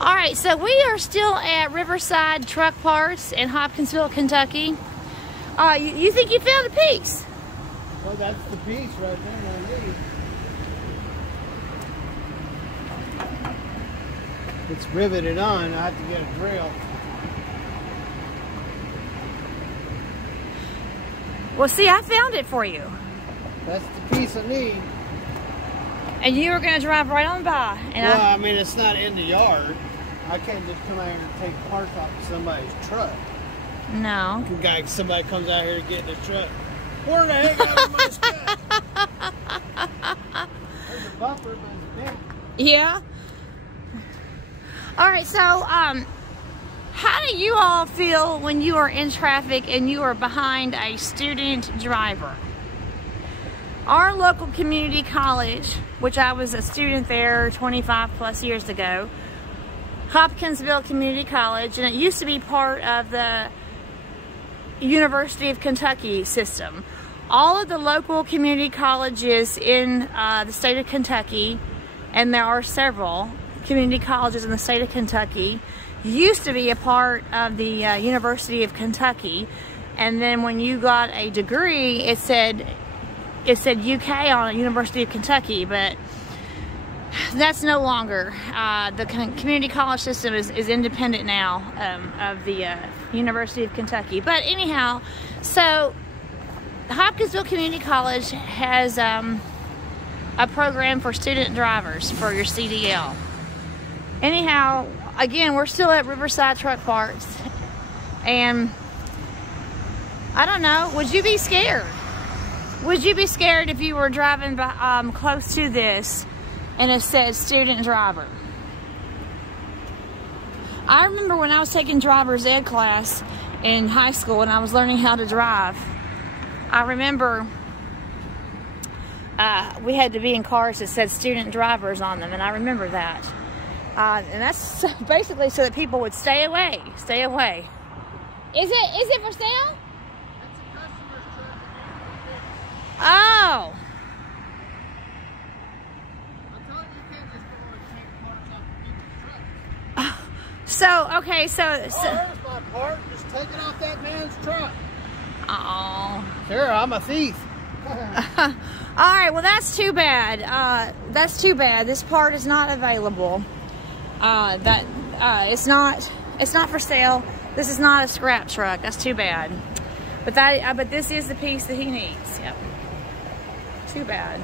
All right, so we are still at Riverside Truck Parts in Hopkinsville, Kentucky. You think you found a piece? Well, that's the piece right there, I believe. It's riveted on. I have to get a drill. Well, see, I found it for you. That's the piece I need. And you were going to drive right on by. And well, I mean, it's not in the yard. I can't just come out here and take parts off of somebody's truck. No. Somebody comes out here to get the truck. Where the heck out of my stuff? There's a bumper, but it's big. Yeah. All right, so how do you all feel when you are in traffic and you are behind a student driver? Our local community college, which I was a student there 25 plus years ago, Hopkinsville Community College, and it used to be part of the University of Kentucky system. All of the local community colleges in the state of Kentucky, and there are several community colleges in the state of Kentucky, used to be a part of the University of Kentucky, and then when you got a degree, it said UK on it, University of Kentucky, but that's no longer. The community college system is independent now of the University of Kentucky. But anyhow, so Hopkinsville Community College has a program for student drivers for your CDL. Anyhow, again, we're still at Riverside Truck Parts, and I don't know, would you be scared? Would you be scared if you were driving by, close to this and it said student driver? I remember when I was taking driver's ed class in high school and I was learning how to drive, I remember we had to be in cars that said student drivers on them, and I remember that. And that's basically so that people would stay away, stay away. Is it for sale? Oh. So, okay, so... Oh, there's my part. Just take it off that man's truck. Oh. Sure, I'm a thief. All right, well, that's too bad. That's too bad. This part is not available. It's not for sale. This is not a scrap truck. That's too bad. But this is the piece that he needs. Yep. Too bad.